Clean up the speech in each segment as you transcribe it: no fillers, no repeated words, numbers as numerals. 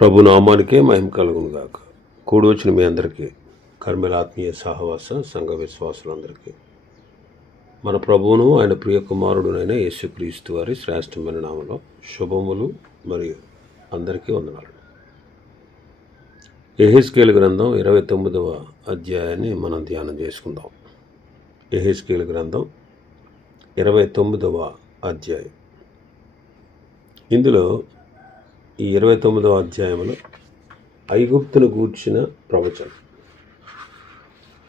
ప్రభు నామానికే మహిమ కలుగును గాక. కూడి వచ్చిన మీ అందరికీ కర్మల ఆత్మీయ సహవాస సంఘ విశ్వాసులందరికీ మన ప్రభువును ఆయన ప్రియ కుమారుడునైన యేసుక్రీస్తు వారి శ్రేష్టమైన నామలో శుభములు మరియు అందరికీ వందనాలు. యెహెజ్కేలు గ్రంథం 29వ అధ్యాయాన్ని మనం ధ్యానం చేసుకుందాం. యెహెజ్కేలు గ్రంథం 29వ అధ్యాయం. ఇందులో ఈ 29వ అధ్యాయంలో ఐగుప్తును గూర్చిన ప్రవచనం,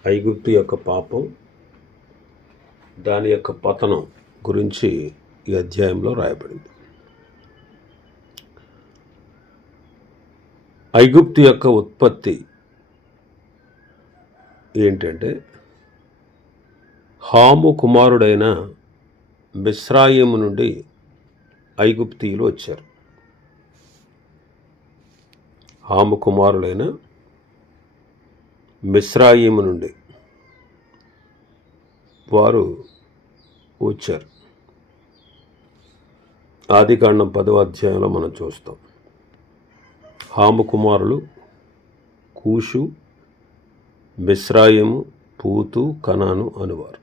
ఐగుప్తు యొక్క పాపం, దాని యొక్క పతనం గురించి ఈ అధ్యాయంలో రాయబడింది. ఐగుప్తు యొక్క ఉత్పత్తి ఏంటంటే, హాము కుమారుడైన మిస్రాయిము నుండి ఐగుప్తీయులు వచ్చారు. హాము కుమారులైన మిస్రాయిము నుండి వారు వచ్చారు. ఆదికాండం 10వ అధ్యాయంలో మనం చూస్తాం. హాము కుమారులు కూషు, మిస్రాయిము, పూతు, కనాను అనువారు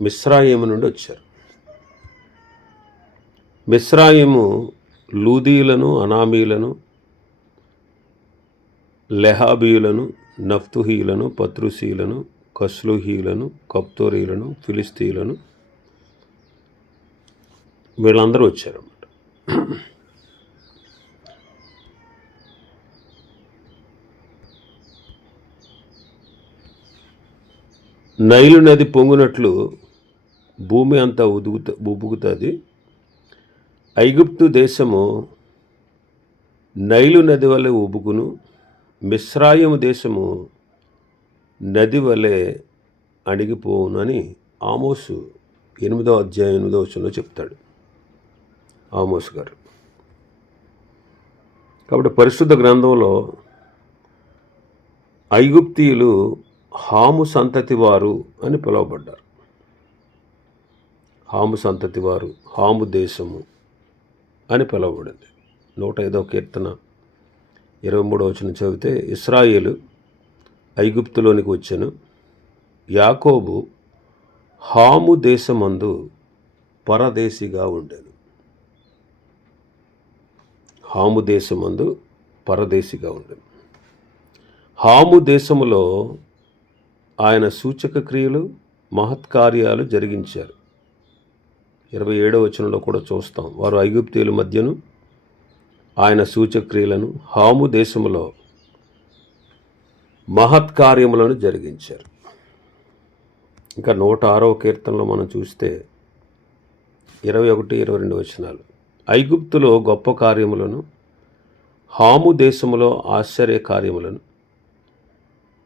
మిస్రాయిము నుండి వచ్చారు. మిస్రాయిము లూదీలను, అనామీలను, లెహాబీయులను, నఫ్తుహీలను, పత్రుసీలను, కస్లుహీలను, కప్తోరీలను, ఫిలిస్తీయులను, వీళ్ళందరూ వచ్చారన్నమాట. నైలు నది పొంగునట్లు భూమి అంతా ఉబుకుతుంది. ఐగుప్తు దేశము నైలు నది వలె ఉబుకును, మిస్రాయిము దేశము నది వలె అణిగిపోవును అని ఆమోసు 8వ అధ్యాయం 8వ వచనంలో చెప్తాడు ఆమోసు గారు. కాబట్టి పరిశుద్ధ గ్రంథంలో ఐగుప్తీయులు హాము సంతతి వారు అని పిలువబడ్డారు. హాము సంతతి వారు, హాము దేశము అని పిలువబడింది. 105వ కీర్తన 23వ వచనం చదివితే, ఇశ్రాయేలు ఐగుప్తులోనికి వచ్చెను, యాకోబు హాము దేశమందు పరదేశిగా ఉండెను. హాము దేశమందు పరదేశిగా ఉండెను. హాము దేశములో ఆయన సూచక క్రియలు, మహత్కార్యాలు జరిగించారు. 27వ వచనంలో కూడా చూస్తాం. వారు ఐగుప్తీయుల మధ్యను ఆయన సూచక్రియలను, హాము దేశములో మహత్కార్యములను జరిగించారు. ఇంకా 106వ కీర్తనలో మనం చూస్తే 21, 22 వచనాలు, ఐగుప్తులో గొప్ప కార్యములను, హాము దేశములో ఆశ్చర్య కార్యములను,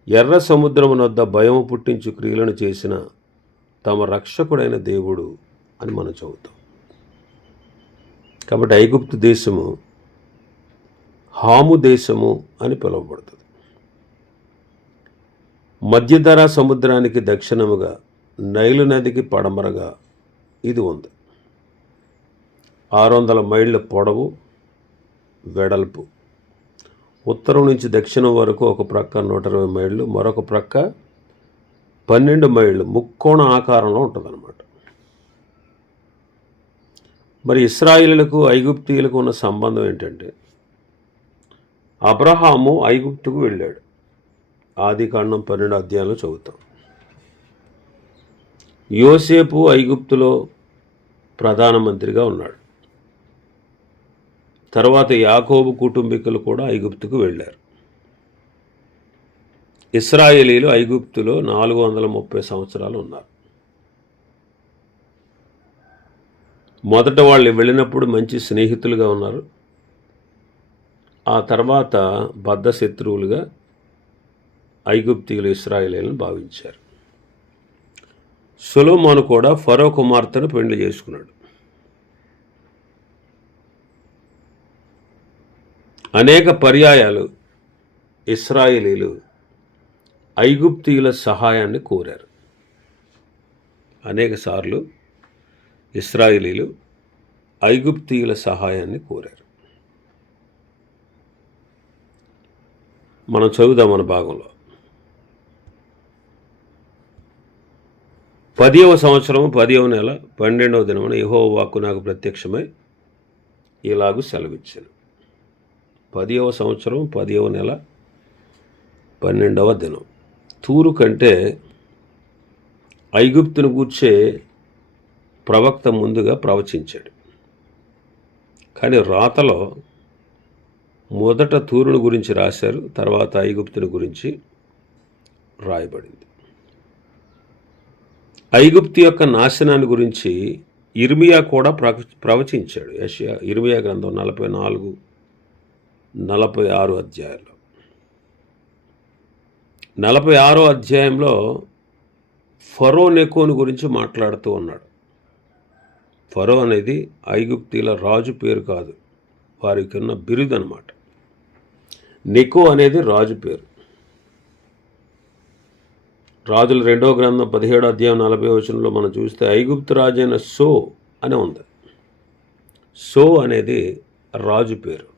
ఎర్ర సముద్రమునొద్ద భయము పుట్టించు క్రియలను చేసిన తమ రక్షకుడైన దేవుడు అని మనం చదువుతాం. కాబట్టి ఐగుప్తు దేశము హాము దేశము అని పిలువబడుతుంది. మధ్యధరా సముద్రానికి దక్షిణముగా, నైలు నదికి పడమరగా ఇది ఉంది. 600 మైళ్ళ పొడవు, వెడల్పు. ఉత్తరం నుంచి దక్షిణం వరకు ఒక ప్రక్క 120 మైళ్ళు, మరొక ప్రక్క 12 మైళ్ళు ముక్కోణ ఆకారంలో ఉంటుందన్నమాట. మరి ఇశ్రాయేలులకు ఐగుప్తీయులకు ఉన్న సంబంధం ఏంటంటే, అబ్రహాము ఐగుప్తుకు వెళ్ళాడు. ఆదికాండం 12వ అధ్యాయంలో చదువుతాం. యోసేపు ఐగుప్తులో ప్రధానమంత్రిగా ఉన్నాడు. తర్వాత యాకోబు కుటుంబీకులు కూడా ఐగుప్తుకు వెళ్ళారు. ఇశ్రాయేలీలు ఐగుప్తులో 430 సంవత్సరాలు ఉన్నారు. మొదట వాళ్ళు వెళ్ళినప్పుడు మంచి స్నేహితులుగా ఉన్నారు. ఆ తర్వాత బద్ధ శత్రువులుగా ఐగుప్తీయులు ఇశ్రాయేలీలను భావించారు. సొలొమోను కూడా ఫరో కుమార్తెను పెళ్లి చేసుకున్నాడు. అనేక పర్యాయాలు ఇశ్రాయేలీలు ఐగుప్తీయుల సహాయాన్ని కోరారు. అనేక సార్లు ఇశ్రాయేలీలు ఐగుప్తీయుల సహాయాన్ని కోరారు. మనం చదువుదాం మన భాగంలో. 10వ సంవత్సరం 10వ నెల 12వ దినమున యెహోవా వాక్కు నాకు ప్రత్యక్షమై ఇలాగు సెలవిచ్చాను. 10వ సంవత్సరం 10వ నెల 12వ దినం. తూరు కంటే ఐగుప్తును గూర్చే ప్రవక్త ముందుగా ప్రవచించాడు. కానీ రాతలో మొదట తూరును గురించి రాశారు, తర్వాత ఐగుప్తుని గురించి రాయబడింది. ఐగుప్తు యొక్క నాశనాన్ని గురించి ఇర్మియా కూడా ప్రవచించాడు. ఇర్మియా గ్రంథం 44, 46 అధ్యాయాల్లో. 46వ అధ్యాయంలో ఫరో నెకోను గురించి మాట్లాడుతూ ఉన్నాడు. ఫరో అనేది ఐగుప్తీల రాజు పేరు కాదు, వారికి ఉన్న బిరుదు అన్నమాట. నెకో అనేది రాజు పేరు. రాజుల 2వ గ్రంథం 17వ అధ్యాయం 40వ వచనంలో మనం చూస్తే ఐగుప్తు రాజైన సో అని ఉంది. సో అనేది రాజు పేరు.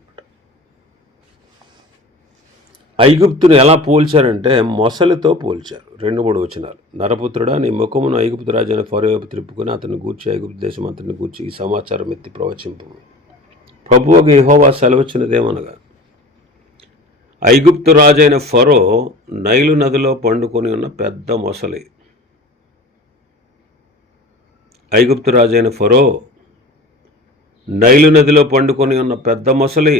ఐగుప్తును ఎలా పోల్చారంటే మొసలితో పోల్చారు. 2-3 వచనాలు. నరపుత్రుడా, నీ ముఖమును ఐగుప్తు రాజైన ఫరో వైపు త్రిప్పుకొని అతన్ని గూర్చి ఐగుప్తు దేశం అంతటిని గూర్చి ఈ సమాచారం ఎత్తి ప్రవచింపు. ప్రభువుకు యెహోవా సెలవిచ్చినదేమనగా, ఐగుప్తు రాజైన ఫరో నైలు నదిలో పండుకొని ఉన్న పెద్ద మొసలి. ఐగుప్తు రాజైన ఫరో నైలు నదిలో పండుకొని ఉన్న పెద్ద మొసలి,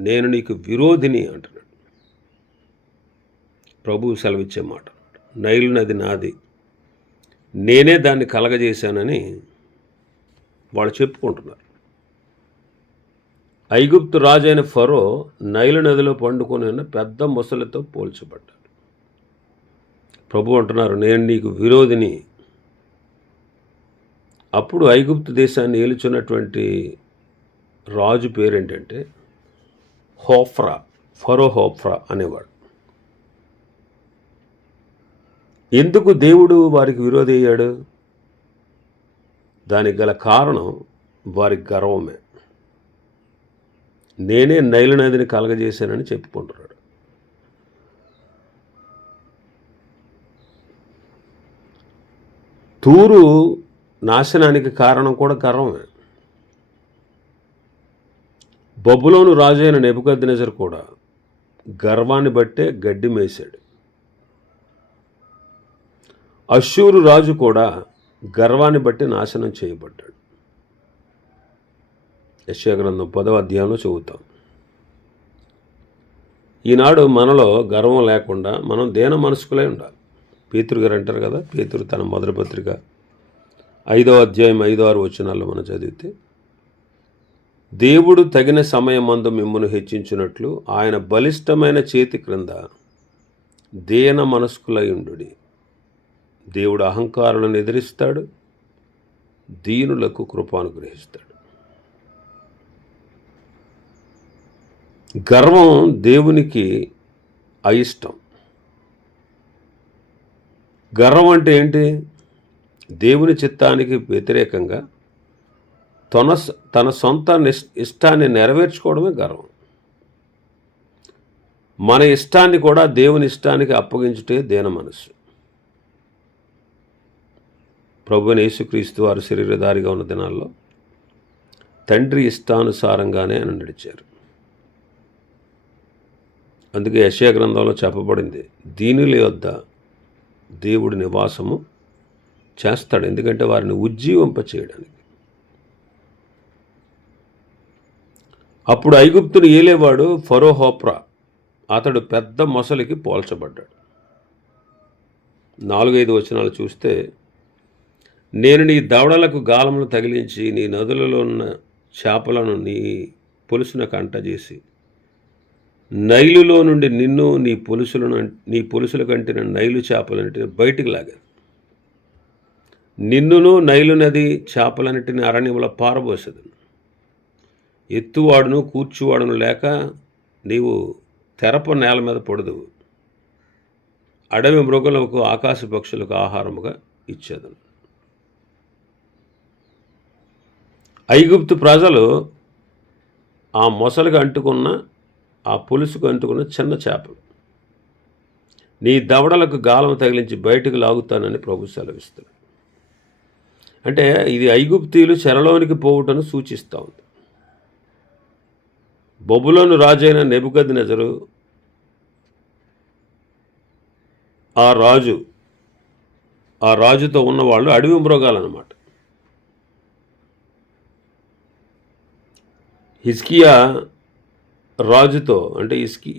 నేను నీకు విరోధిని అంటున్నాడు. ప్రభువు సెలవిచ్చే మాట. నైలు నది నాది, నేనే దాన్ని కలగజేశానని వాళ్ళు చెప్పుకుంటున్నారు. ఐగుప్తు రాజైన ఫరో నైలు నదిలో పండుకొని ఉన్న పెద్ద మొసలితో పోల్చబడ్డాడు. ప్రభు అంటున్నారు, నేను నీకు విరోధిని. అప్పుడు ఐగుప్తు దేశాన్ని ఏలుచున్నటువంటి రాజు పేరేంటంటే హోఫ్రా, ఫరో హోఫ్రా అనేవాడు. ఎందుకు దేవుడు వారికి విరోధి అయ్యాడు? దానికి గల కారణం వారి గర్వమే. నేనే నైలు నదిని కలగజేశానని చెప్పుకుంటున్నాడు. తూరు నాశనానికి కారణం కూడా గర్వమే. బబులోను రాజు అయిన నెబుకద్నెజరు కూడా గర్వాన్ని బట్టే గడ్డి మేశాడు. అష్షూరు రాజు కూడా గర్వాన్ని బట్టి నాశనం చేయబడ్డాడు. యెషయా గ్రంథం 10వ అధ్యాయంలో చదువుతాం. ఈనాడు మనలో గర్వం లేకుండా మనం దీన మనస్కులై ఉండాలి. పేతురు గారు అంటారు కదా, పేతురు తన మొదటి పత్రిక 5వ అధ్యాయం 5-6 వచనాల్లో మనం చదివితే, దేవుడు తగిన సమయమందు మిమ్మును హెచ్చించినట్లు ఆయన బలిష్టమైన చేతి క్రింద దీన మనస్కులై ఉండుడి. దేవుడు అహంకారులను ఎదిరిస్తాడు, దీనులకు కృపానుగ్రహిస్తాడు. గర్వం దేవునికి అయిష్టం. గర్వం అంటే ఏంటి? దేవుని చిత్తానికి వ్యతిరేకంగా తన సొంత ఇష్టాన్ని నెరవేర్చుకోవడమే గర్వం. మన ఇష్టాన్ని కూడా దేవుని ఇష్టానికి అప్పగించుటే దీన మనస్సు. ప్రభువైన యేసుక్రీస్తు వారు శరీరధారిగా ఉన్న దినాల్లో తండ్రి ఇష్టానుసారంగానే ఆయన నడిచారు. అందుకే యెషయా గ్రంథంలో చెప్పబడింది, దీనుల యొద్ద దేవుడి నివాసము చేస్తాడు, ఎందుకంటే వారిని ఉజ్జీవింపచేయడానికి. అప్పుడు ఐగుప్తును ఏలేవాడు ఫరో హోఫ్రా. అతడు పెద్ద మొసలికి పోల్చబడ్డాడు. 4-5 వచనాలు చూస్తే, నేను నీ దవడలకు గాలమును తగిలించి నీ నదులలో ఉన్న చేపలను నీ పొలుసున కంటజేసి నైలులో నుండి నిన్ను నీ పొలుసుల కంటిన నైలు చేపలన్నిటిని బయటికి లాగాను. నిన్నును నైలు నది చేపలన్నిటిని అరణ్యములో పారబోసేదను. ఎత్తువాడును కూర్చువాడును లేక నీవు తెరప నేల మీద పడుదువు. అడవి మృగములకు ఆకాశ పక్షులకు ఆహారముగా ఇచ్చేదను. ఐగుప్తు ప్రజలు ఆ మొసలికి అంటుకున్న, ఆ పులుసుకు అంటుకున్న చిన్న చేపలు, నీ దవడలకు గాలం తగిలించి బయటకు లాగుతానని ప్రభు సెలవిస్తాడు. అంటే ఇది ఐగుప్తీయులు చెరలోనికి పోవుటను సూచిస్తూ ఉంది. బబులోను రాజైన నెబుకద్నెజరు ఆ రాజుతో ఉన్నవాళ్ళు అడవి మృగాలన్నమాట. హిజ్కియా రాజుతో అంటే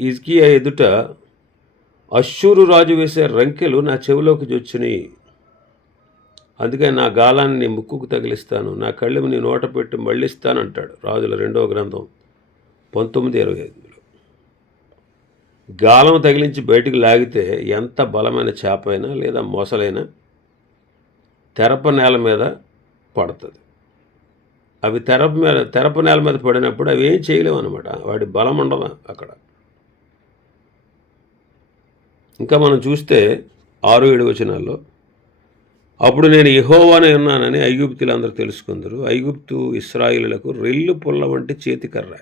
హిజ్కియా ఎదుట అష్షూరు రాజు వేసే రంకెలు నా చెవిలోకి వచ్చినాయి, అందుకే నా గాలాన్ని నీ ముక్కుకు తగిలిస్తాను, నా కళ్ళెము నీ నోట పెట్టి మళ్ళిస్తానంటాడు రాజుల 2వ గ్రంథం 19:25. గాలం తగిలించి బయటికి లాగితే ఎంత బలమైన చేపైనా లేదా మొసలైనా తెరప నేల మీద పడుతుంది. అవి తెరప నేల మీద పడినప్పుడు అవి ఏం చేయలేవు అనమాట, వాటి బలం ఉండదు అక్కడ. ఇంకా మనం చూస్తే 6-7 వచనాల్లో, అప్పుడు నేను యెహోవానే ఉన్నానని ఐగుప్తులందరూ తెలుసుకుందరు. ఐగుప్తు ఇశ్రాయేలులకు రెల్లు పుల్ల వంటి చేతికర్ర.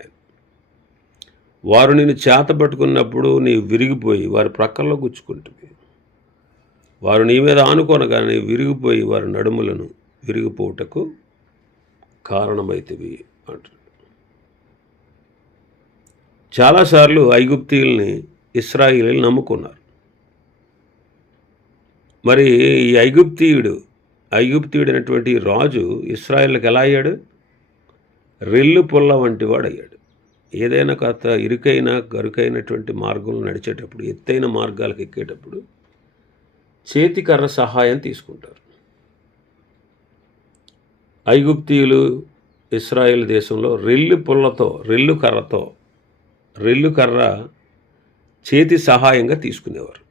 వారు నేను చేతబట్టుకున్నప్పుడు నీవు విరిగిపోయి వారి ప్రక్కల్లో గుచ్చుకుంటుంది. వారు నీ మీద ఆనుకోనగా నీవు విరిగిపోయి వారి నడుములను విరిగిపోవుటకు కారణమైతివి అంటారు. చాలాసార్లు ఐగుప్తీయుల్ని ఇశ్రాయేలీలు నమ్ముకున్నారు. మరి ఈ ఐగుప్తీయుడైనటువంటి రాజు ఇశ్రాయేలుకి ఎలా అయ్యాడు? రెల్లు పుల్ల వంటి వాడు అయ్యాడు. ఏదైనా కాస్త ఇరుకైన గరుకైనటువంటి మార్గంలో నడిచేటప్పుడు, ఎత్తైన మార్గాలకు ఎక్కేటప్పుడు చేతికర్ర సహాయం తీసుకుంటారు. ఐగుప్తీయులు ఇశ్రాయేల్ దేశంలో రెల్లు కర్ర చేతి సహాయంగా తీసుకునేవారు.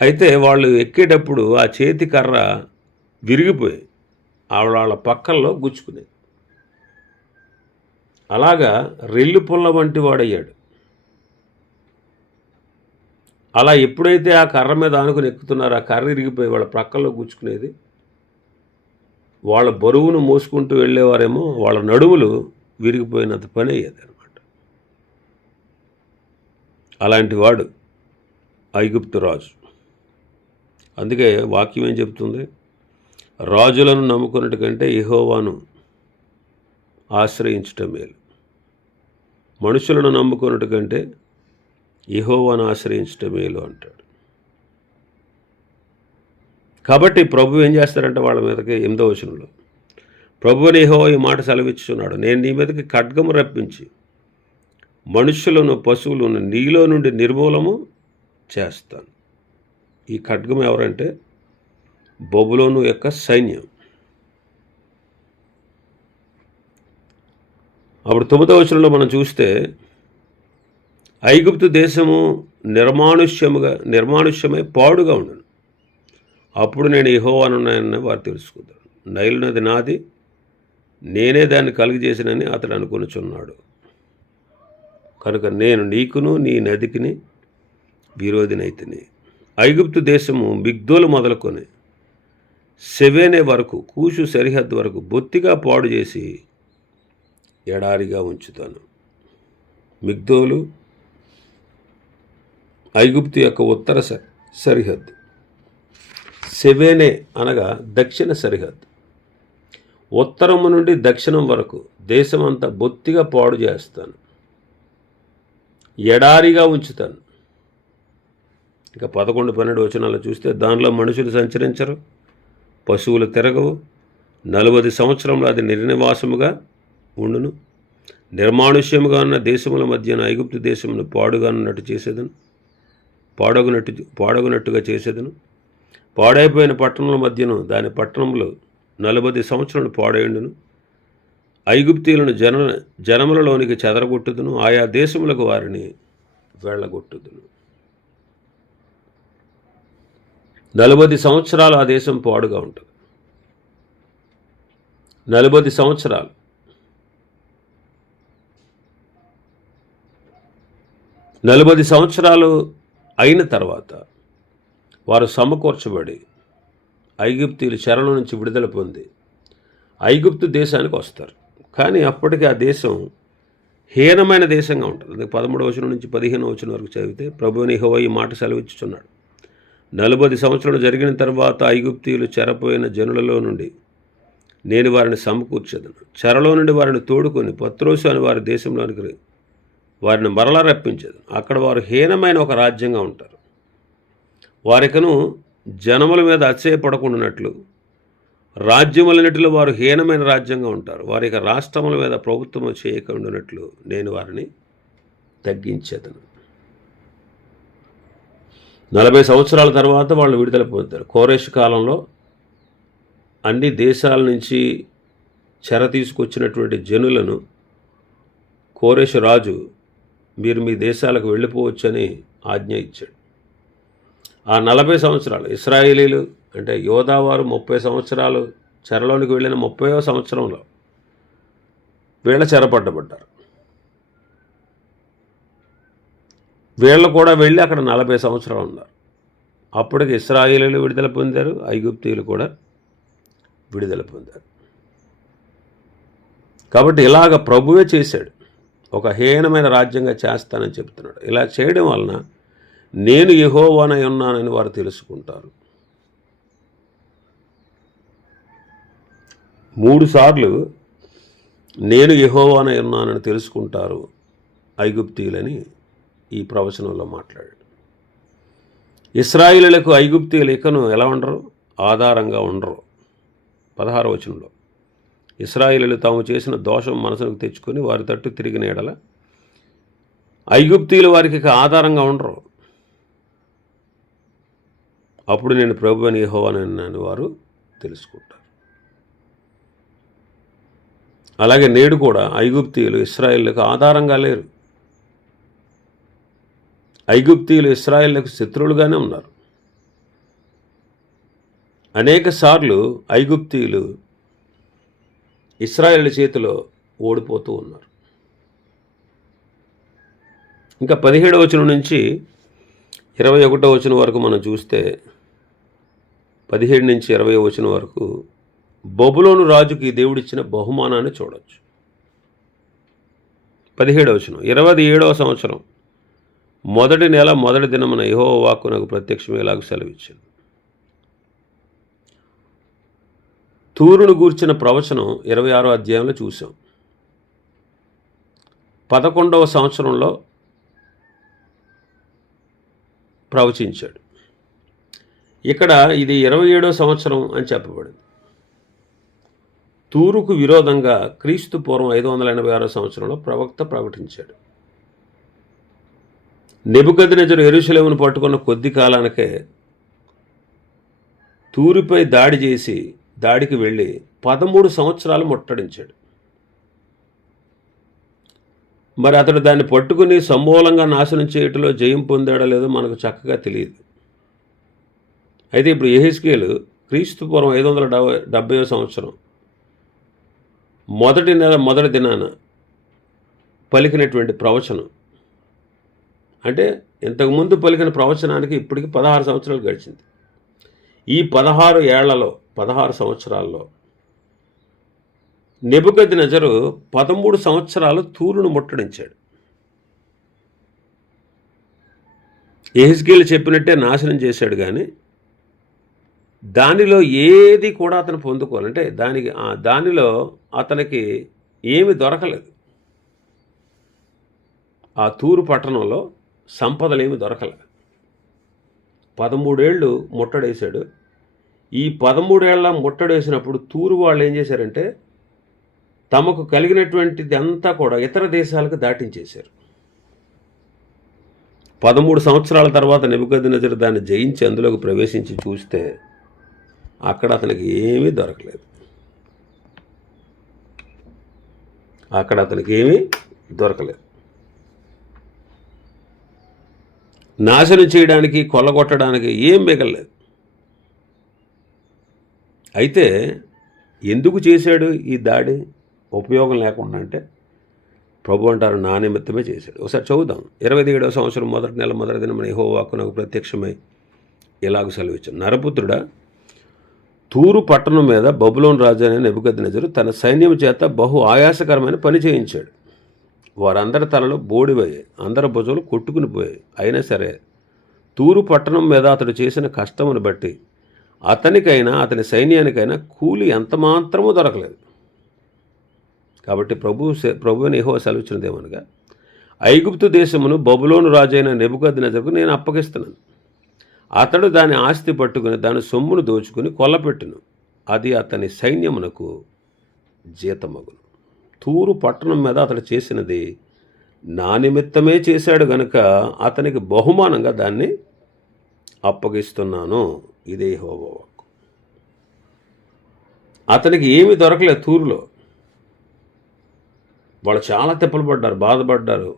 అయితే వాళ్ళు ఎక్కేటప్పుడు ఆ చేతి కర్ర విరిగిపోయి వాళ్ళ పక్కల్లో గుచ్చుకునేది. అలాగా రెల్లు పుల్ల వంటి వాడయ్యాడు. అలా ఎప్పుడైతే ఆ కర్ర మీద ఆనుకుని ఎక్కుతున్నారో ఆ కర్ర ఇరిగిపోయి వాళ్ళ ప్రక్కల్లో గుచ్చుకునేది. వాళ్ళ బరువును మోసుకుంటూ వెళ్ళేవారేమో వాళ్ళ నడుములు విరిగిపోయినంత పని అయ్యేది అనమాట. అలాంటి వాడు ఐగుప్తు రాజు. అందుకే వాక్యం ఏం చెప్తుంది? రాజులను నమ్ముకున్నట్టు కంటే యెహోవాను ఆశ్రయించటం మేలు. మనుషులను నమ్ముకున్నట్టు కంటే యెహోవాను ఆశ్రయించటం మేలు అంటాడు. కాబట్టి ప్రభు ఏం చేస్తారంటే వాళ్ళ మీదకి 8వ వచనంలో, ప్రభువుని యెహోవా ఈ మాట సెలవిచ్చుచున్నాడు, నేను నీ మీదకి ఖడ్గము రప్పించి మనుషులను పశువులను నీలో నుండి నిర్మూలము చేస్తాను. ఈ ఖడ్గం ఎవరంటే బబులోను యొక్క సైన్యం. అప్పుడు 9వ వచనంలో మనం చూస్తే, ఐగుప్తు దేశము నిర్మానుష్యమై పాడుగా ఉండను, అప్పుడు నేను యెహోవానున్నానని వారు తెలుసుకుంటారు. నైలు నది నాది, నేనే దాన్ని కలుగజేసినని అతడు అనుకొనుచున్నాడు. కనుక నేను నీకును నీ నదికిని విరోధినైతిని. ఐగుప్తు దేశము మిగ్దోలు మొదలుకొని సెవేనే వరకు, కూషు సరిహద్దు వరకు బొత్తిగా పాడు చేసి ఎడారిగా ఉంచుతాను. మిగ్దోలు ఐగుప్తు యొక్క ఉత్తర సరిహద్దు, సెవేనే అనగా దక్షిణ సరిహద్దు. ఉత్తరము నుండి దక్షిణం వరకు దేశమంతా బొత్తిగా పాడు చేస్తాను, ఎడారిగా ఉంచుతాను. ఇక 11-12 వచనాలు చూస్తే, దానిలో మనుషులు సంచరించరు, పశువులు తిరగవు, 40 సంవత్సరంలో అది నిర్నివాసముగా ఉండును. నిర్మానుష్యముగా ఉన్న దేశముల మధ్యన ఐగుప్తు దేశమును పాడగునట్టుగా చేసేదను. పాడైపోయిన పట్టణముల మధ్యను దాని పట్టణములు 40 సంవత్సరాలు పాడైండును. ఐగుప్తీయులను జనములలోనికి చెదరగొట్టుదును, ఆయా దేశములకు వారిని వెళ్ళగొట్టుదును. 40 సంవత్సరాలు ఆ దేశం పాడుగా ఉంటుంది. 40 సంవత్సరాలు. అయిన తర్వాత వారు సమకూర్చబడి ఐగుప్తీయుల చెరల నుంచి విడుదల పొంది ఐగుప్తు దేశానికి వస్తారు. కానీ అప్పటికి ఆ దేశం హీనమైన దేశంగా ఉంటుంది. అందుకే 13వ వచనం నుంచి 15వ వచనం వరకు చదివితే ప్రభువుని యెహోవా ఈ మాట సెలవిచ్చుచున్నాడు. 40 సంవత్సరాలు జరిగిన తర్వాత ఐగుప్తీయులు చెరపోయిన జనులలో నుండి నేను వారిని సమకూర్చెదను. చెరలో నుండి వారిని తోడుకొని పత్రోసు అని వారి దేశంలోనికి వారిని మరలా రప్పించేది. అక్కడ వారు హీనమైన ఒక రాజ్యంగా ఉంటారు. వారికను జనముల మీద అతిశయపడకుండానట్లు రాజ్యములన్నిటిలో వారు హీనమైన రాజ్యంగా ఉంటారు. వారి రాష్ట్రముల మీద ప్రభుత్వము చేయకుండానట్లు నేను వారిని తగ్గించేదను. 40 సంవత్సరాల తర్వాత వాళ్ళు విడుదల పొందుతారు. కోరేషు కాలంలో అన్ని దేశాల నుంచి చెర తీసుకొచ్చినటువంటి జనులను కోరేషు రాజు మీరు మీ దేశాలకు వెళ్ళిపోవచ్చని ఆజ్ఞ ఇచ్చాడు. ఆ 40 సంవత్సరాలు ఇశ్రాయేలీలు అంటే యోధావారు 30 సంవత్సరాలు చెరలోనికి వెళ్ళిన 30వ సంవత్సరంలో వీళ్ళ చెరపడ్డబడ్డారు. వీళ్ళు కూడా వెళ్ళి అక్కడ 40 సంవత్సరాలు ఉన్నారు. అప్పటికి ఇశ్రాయేలీలు విడుదల పొందారు, ఐగుప్తీయులు కూడా విడుదల పొందారు. కాబట్టి ఇలాగ ప్రభువే చేశాడు. ఒక హీనమైన రాజ్యంగా చేస్తానని చెప్తున్నాడు. ఇలా చేయడం వలన నేను యెహోవానై ఉన్నానని వారు తెలుసుకుంటారు. 3 సార్లు నేను యెహోవానై ఉన్నానని తెలుసుకుంటారు ఐగుప్తీయులని ఈ ప్రవచనంలో మాట్లాడాడు. ఇశ్రాయేలీయులకు ఐగుప్తీయులు ఇకను ఎలా ఉండరు? ఆధారంగా ఉండరు. 16వ వచనంలో ఇశ్రాయేలీయులు తాము చేసిన దోషం మనసుకు తెచ్చుకొని వారి తట్టు తిరిగిన ఎడల ఐగుప్తీయులు వారికి ఇక ఆధారంగా ఉండరు. అప్పుడు నేను ప్రభువైన యెహోవానని వారు తెలుసుకుంటారు. అలాగే నేడు కూడా ఐగుప్తీయులు ఇశ్రాయేలులకు ఆధారంగా లేరు. ఐగుప్తీయులు ఇశ్రాయేలులకు శత్రువులుగానే ఉన్నారు. అనేక సార్లు ఐగుప్తీయులు ఇశ్రాయేలు చేతిలో ఓడిపోతూ ఉన్నారు. ఇంకా 17వ వచనం నుంచి 21వ వచనం వరకు మనం చూస్తే 17 నుంచి 20వ వచనం వరకు బబులోను రాజుకి దేవుడిచ్చిన బహుమానాన్ని చూడవచ్చు. 17వ వచనం 27వ సంవత్సరం మొదటి నెల మొదటి దినమున యెహోవా వాక్కు నాకు ప్రత్యక్షమయ్యేలాగా సెలవిచ్చాను. తూరును గూర్చిన ప్రవచనం 26వ అధ్యాయంలో చూసాం. 11వ సంవత్సరంలో ప్రవచించాడు. ఇక్కడ ఇది 27వ సంవత్సరం అని చెప్పబడింది. తూరుకు విరోధంగా క్రీస్తు పూర్వం 586 సంవత్సరంలో ప్రవక్త ప్రకటించాడు. నెబుకద్నెజరు యెరూషలేమును పట్టుకున్న కొద్ది కాలానికే తూరుపై దాడికి వెళ్ళి 13 సంవత్సరాలు ముట్టడించాడు. మరి అతడు దాన్ని పట్టుకుని సమూలంగా నాశనం చేయటంలో జయం పొందాడో లేదో మనకు చక్కగా తెలియదు. అయితే ఇప్పుడు యెహెజ్కేలు క్రీస్తు పూర్వం 570వ సంవత్సరం మొదటి నెల మొదటి దినాన పలికినటువంటి ప్రవచనం అంటే ఇంతకుముందు పలికిన ప్రవచనానికి ఇప్పటికి 16 సంవత్సరాలు గడిచింది. ఈ 16 సంవత్సరాల్లో నెబుకద్నెజరు 13 సంవత్సరాలు తూరును ముట్టడించాడు. యెహెజ్కేలు చెప్పినట్టే నాశనం చేశాడు, కానీ దానిలో ఏది కూడా అతను పొందుకోవాలంటే దానిలో అతనికి ఏమి దొరకలేదు. ఆ తూరు పట్టణంలో సంపదలేమి దొరకలేదు. 13 ఏళ్ళు ముట్టడేశాడు. ఈ 13 ఏళ్ళ ముట్టడేసినప్పుడు తూరు వాళ్ళు ఏం చేశారంటే తమకు కలిగినటువంటిది అంతా కూడా ఇతర దేశాలకు దాటించేశారు. 13 సంవత్సరాల తర్వాత నెబుకద్నెజరు దాన్ని జయించి అందులోకి ప్రవేశించి చూస్తే అక్కడ అతనికి ఏమీ దొరకలేదు. నాశనం చేయడానికి, కొల్లగొట్టడానికి ఏం మిగలలేదు. అయితే ఎందుకు చేశాడు ఈ దాడి? ఉపయోగం లేకుండా అంటే ప్రభు అంటారు నా నిమిత్తమే చేశాడు. ఒకసారి చదువుదాం. 27వ సంవత్సరం మొదటి నెల మొదటి దినమున యెహోవా వాక్కు నాకు ప్రత్యక్షమై ఇలాగ సెలవిచ్చాను. నరపుత్రుడా, తూరు పట్టణం మీద బబులోను రాజు అయిన నెబుకద్నెజరు తన సైన్యం చేత బహు ఆయాసకరమైన పని చేయించాడు. వారందరి తలలు బోడిపోయాయి, అందరి భుజాలు కొట్టుకుని పోయాయి. అయినా సరే తూరు పట్టణం మీద అతడు చేసిన కష్టమును బట్టి అతనికైనా అతని సైన్యానికైనా కూలి ఎంత మాత్రమూ దొరకలేదు. కాబట్టి ప్రభువుని యెహోవా సెలవిచ్చినదేమనగా, ఐగుప్తు దేశమును బబులోను రాజైన నెబుకద్నెజరుకు నేను అప్పగిస్తున్నాను. అతడు దాని ఆస్తి పట్టుకుని దాని సొమ్మును దోచుకుని కొల్లపెట్టును. అది అతని సైన్యమునకు జీతమగును. తూరు పట్టణం మీద అతడు చేసినది నా నిమిత్తమే చేశాడు గనుక అతనికి బహుమానంగా దాన్ని అప్పగిస్తున్నాను. ఇదే యెహోవా వాక్కు. అతనికి ఏమీ దొరకలేదు తూరులో. వాళ్ళు చాలా తిప్పలు పడ్డారు, బాధపడ్డారు,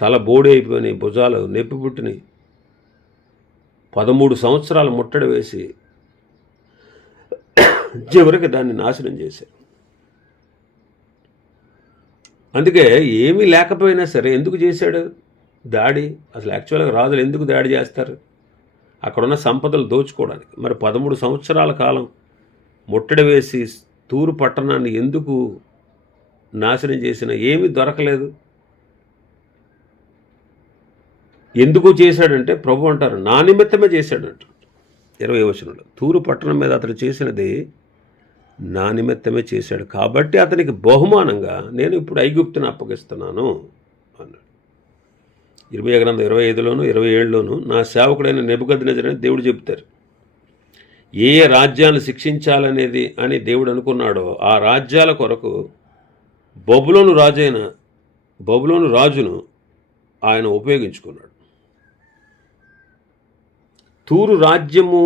తల బోడి అయిపోయినాయి, భుజాలు నొప్పి పుట్టినాయి. 13 సంవత్సరాలు ముట్టడి వేసి చివరికి దాన్ని నాశనం చేశారు. అందుకే ఏమీ లేకపోయినా సరే ఎందుకు చేశాడు దాడి? అసలు యాక్చువల్గా రాజులు ఎందుకు దాడి చేస్తారు? అక్కడున్న సంపదలు దోచుకోవడానికి. మరి 13 సంవత్సరాల కాలం ముట్టడి వేసి తూరు పట్టణాన్ని ఎందుకు నాశనం చేసినా ఏమీ దొరకలేదు? ఎందుకు చేశాడంటే ప్రభు అంటారు నా నిమిత్తమే చేశాడంట. 20వ వచనంలో తూరు పట్టణం మీద అతడు చేసినది నా నిమిత్తమే చేశాడు కాబట్టి అతనికి బహుమానంగా నేను ఇప్పుడు ఐగుప్తుని అప్పగిస్తున్నాను అన్నాడు. ఇర్మీయా గ్రంథం 25లోను 27లోను నా సేవకుడైన నెబుకద్నెజరుని దేవుడు చెబుతారు. ఏ రాజ్యాలను శిక్షించాలనేది అని దేవుడు అనుకున్నాడో ఆ రాజ్యాల కొరకు బబులోను రాజును ఆయన ఉపయోగించుకున్నాడు. తూరు రాజ్యము,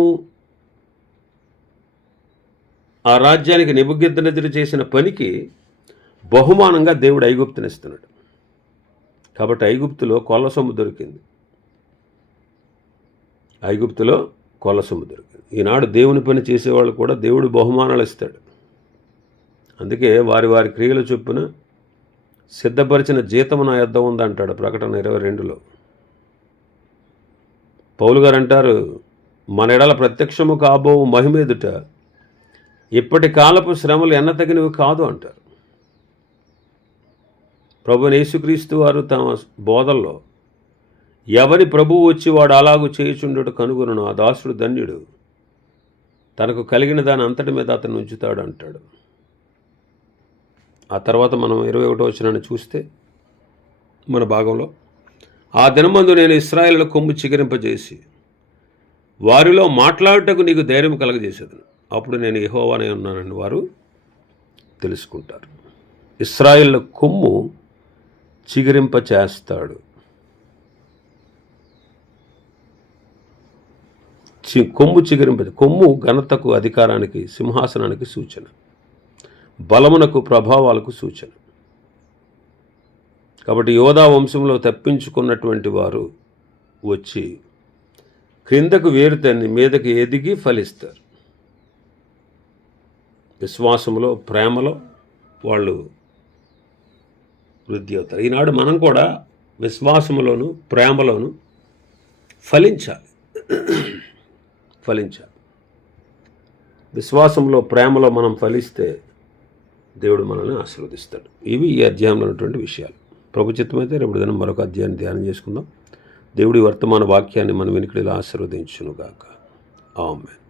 ఆ రాజ్యానికి నెబుకద్నెజరు చేసిన పనికి బహుమానంగా దేవుడు ఐగుప్తునిస్తున్నాడు. కాబట్టి ఐగుప్తులో కొల్ల సొమ్ము దొరికింది. ఈనాడు దేవుని పని చేసేవాళ్ళు కూడా దేవుడు బహుమానాలు ఇస్తాడు. అందుకే వారి వారి క్రియల చొప్పున సిద్ధపరిచిన జీతము నా యొద్ద ఉందంటాడు ప్రకటన 22లో. పౌలు గారు అంటారు, మన ఎడల ప్రత్యక్షము కాబో మహిమేదుట ఇప్పటి కాలపు శ్రమలు ఎన్నతగినవి కాదు అంటారు. ప్రభువైన యేసుక్రీస్తు వారు తమ బోధల్లో ఎవరి ప్రభువు వచ్చి వాడు అలాగూ చేయుచుండుట కనుగొనును ఆ దాసుడు ధన్యుడు, తనకు కలిగిన దాని అంతటి మీద అతను ఉంచుతాడు అంటాడు. ఆ తర్వాత మనం 21వ వచనాన్ని చూస్తే మన భాగంలో, ఆ దినమందు నేను ఇశ్రాయేలుల కొమ్ము చిగురింపజేసి వారిలో మాట్లాడుటకు నీకు ధైర్యం కలగజేసేదను. అప్పుడు నేను యెహోవానే ఉన్నానని వారు తెలుసుకుంటారు. ఇశ్రాయేలుల కొమ్ము చిగురింప చేస్తాడు. కొమ్ము ఘనతకు, అధికారానికి, సింహాసనానికి సూచన, బలమునకు, ప్రభావాలకు సూచన. కాబట్టి యోధా వంశంలో తప్పించుకున్నటువంటి వారు వచ్చి క్రిందకు వేరుతన్ని మీదకి ఎదిగి ఫలిస్తారు. విశ్వాసంలో, ప్రేమలో వాళ్ళు వృద్ధి అవుతారు. ఈనాడు మనం కూడా విశ్వాసములోను ప్రేమలోను ఫలించాలి. విశ్వాసంలో, ప్రేమలో మనం ఫలిస్తే దేవుడు మనల్ని ఆశీర్వదిస్తాడు. ఇవి ఈ అధ్యాయంలో ఉన్నటువంటి విషయాలు. ప్రభు చిత్తమైతే రేపు దినం మరొక అధ్యాయాన్ని ధ్యానం చేసుకుందాం. దేవుడి వర్తమాన వాక్యాన్ని మన వెనుకడిలో ఆశీర్వదించునుగాక. ఆమేన్.